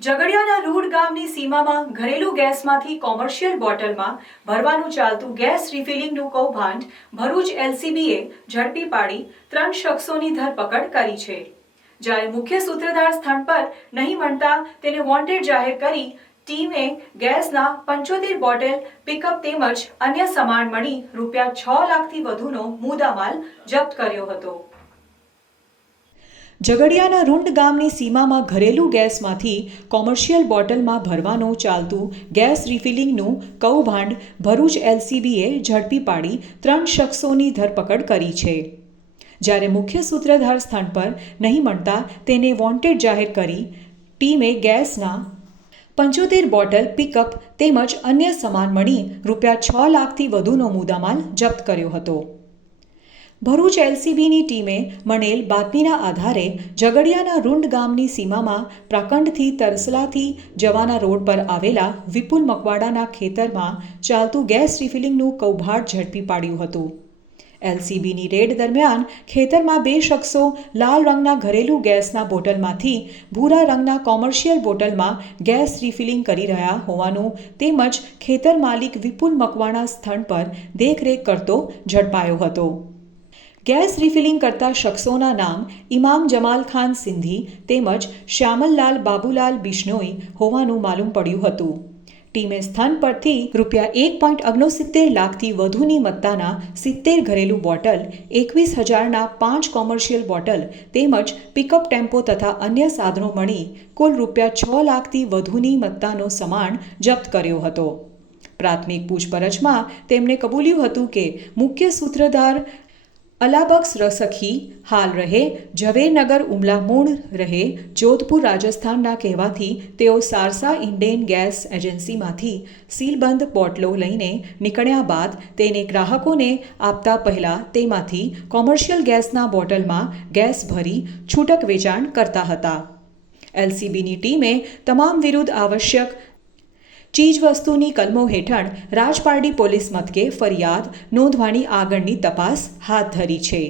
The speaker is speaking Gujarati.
ઝઘડિયાના રૂડ ગામની સીમામાં ઘરેલું ગેસમાંથી કોમર્શિયલ બોટલમાં ભરવાનું ચાલતું ગેસ રિફિલિંગનું કૌભાંડ ભરૂચ એલસીબીએ ઝડપી પાડી 3 શખ્સોની ધરપકડ કરી છે। જ્યારે મુખ્ય સૂત્રધાર સ્થળ પર નહીં મળતા તેને વોન્ટેડ જાહેર કરી ટીમે ગેસના 75 બોટલ પિકઅપ તેમજ અન્ય સામાન મળી રૂપિયા 6 લાખથી વધુનો મુદ્દામાલ જપ્ત કર્યો હતો। ઝઘડિયાના રૂંડ ગામની સીમામાં ઘરેલું ગેસમાંથી કોમર્શિયલ બોટલમાં ભરવાનું ચાલતું ગેસ રિફિલિંગનું કૌભાંડ ભરૂચ એલસીબીએ ઝડપી પાડી 3 શખ્સોની ધરપકડ કરી છે। જ્યારે મુખ્ય સૂત્રધાર સ્થળ પર નહીં મળતા તેને વોન્ટેડ જાહેર કરી ટીમે ગેસના 75 બોટલ પિકઅપ તેમજ અન્ય સામાન મળી રૂપિયા 6 લાખથી વધુનો મુદ્દામાલ જપ્ત કર્યો હતો। ભરૂચ એલસીબીની ટીમે મળેલ બાતમીના આધારે ઝઘડિયાના રૂંડ ગામની સીમામાં પ્રાકંડથી તરસલાથી જવાના રોડ પર આવેલા વિપુલ મકવાડાના ખેતરમાં ચાલતું ગેસ રિફિલિંગનું કૌભાંડ ઝડપી પાડ્યું હતું। એલસીબીની રેડ દરમિયાન ખેતરમાં 2 શખ્સો લાલ રંગના ઘરેલું ગેસના બોટલમાંથી ભૂરા રંગના કોમર્શિયલ બોટલમાં ગેસ રિફિલિંગ કરી રહ્યા હોવાનું તેમજ ખેતર માલિક વિપુલ મકવાણા સ્થળ પર દેખરેખ કરતો ઝડપાયો હતો। ગેસ રિફિલિંગ કરતા શખ્સોના નામ ઇમામ જમાલ ખાન સિંધી તેમજ શ્યામલલાલ બાબુલાલ બિશ્નોઈ હોવાનું માલુમ પડ્યું હતું। ટીમે સ્થાન પરથી રૂપિયા 1.69 લાખથી વધુની મત્તાના 70 ઘરેલું બોટલ, 21,000ના 5 કોમર્શિયલ બોટલ તેમજ પિકઅપ ટેમ્પો તથા અન્ય સાધનો મળી કુલ રૂપિયા 6 લાખથી વધુની મત્તાનો સામાન જપ્ત કર્યો હતો। પ્રાથમિક પૂછપરછમાં તેમણે કબૂલ્યું હતું કે મુખ્ય સૂત્રધાર અલાબક્ષ રસખી હાલ રહે ઝવેરનગર ઉમલા મૂળ રહે જોધપુર રાજસ્થાનના કહેવાથી તેઓ સારસા ઇન્ડેન ગેસ એજન્સીમાંથી સીલબંધ બોટલો લઈને નીકળ્યા બાદ તેને ગ્રાહકોને આપતા પહેલાં તેમાંથી કોમર્શિયલ ગેસના બોટલમાં ગેસ ભરી છૂટક વેચાણ કરતા હતા। એલસીબીની ટીમે તમામ વિરુદ્ધ આવશ્યક ચીજવસ્તુની કલમો હેઠળ રાજપારડી પોલીસ મથકે ફરિયાદ નોંધવાની આગળની તપાસ હાથ ધરી છે।